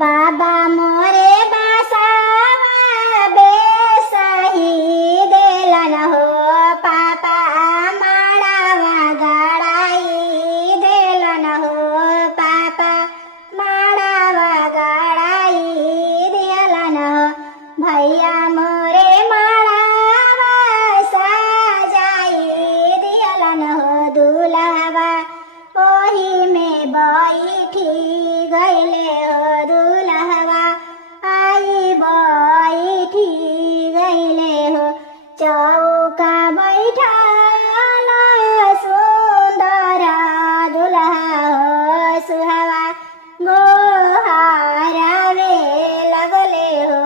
बाबा मोरे बासावा बेसही देलन हो पापा माड़ावा गाड़ाई देलन हो पापा माड़ावा गाड़ाई देलन हो भैया मोरे माड़ावा सजाई देलन हो दुल्हवा ओही में बैठी गईले हो दुल्हवा आई बैठी गईले हो चौका बैठल सुंदर दुल्हा हो सुहावा गोहारावे लगले हो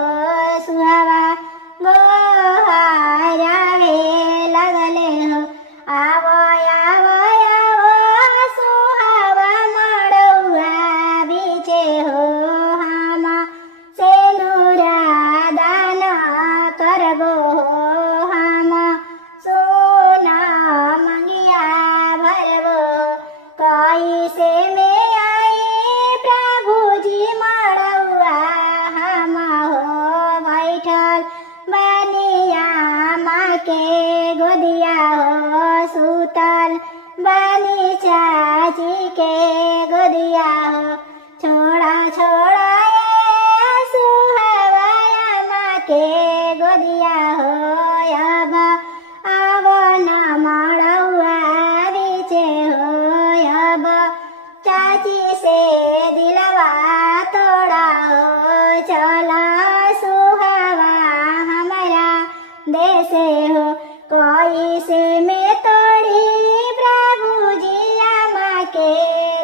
सुहावा गोहारावे लगले हो आवो आवो आवो सुहावा मड़ौआ बीचे हो हम सेनुरा दान करबो हो हम सोना मंगिया भरबो कैसे में आई प्रभु जी मड़ौआ हम हो बैठल बनिया माँ के गोदिया हो सुतल बनी चाची के गोदिया हो छोड़ा छोड़ा ये सुहावा माँ के गोदिया हो अब न मड़ौआ बीचे हो अब चाची से दिलवा तोड़ा हो चला सुहावा हमारा देसे हो कोई से में तोड़ी प्रभु जी माँ के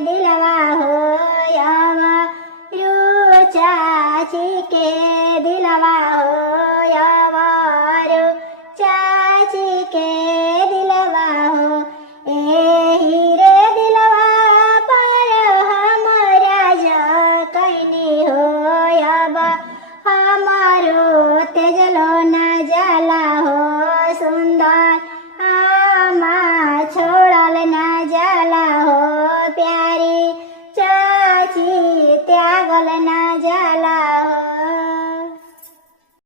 दिलवा हो यू चाची के दिलवा हो यू चाची के दिलवा हो हीरे दिलवा पर हमारा जो कहनी हो अब हमारो तेजलो न जला हो सुंदर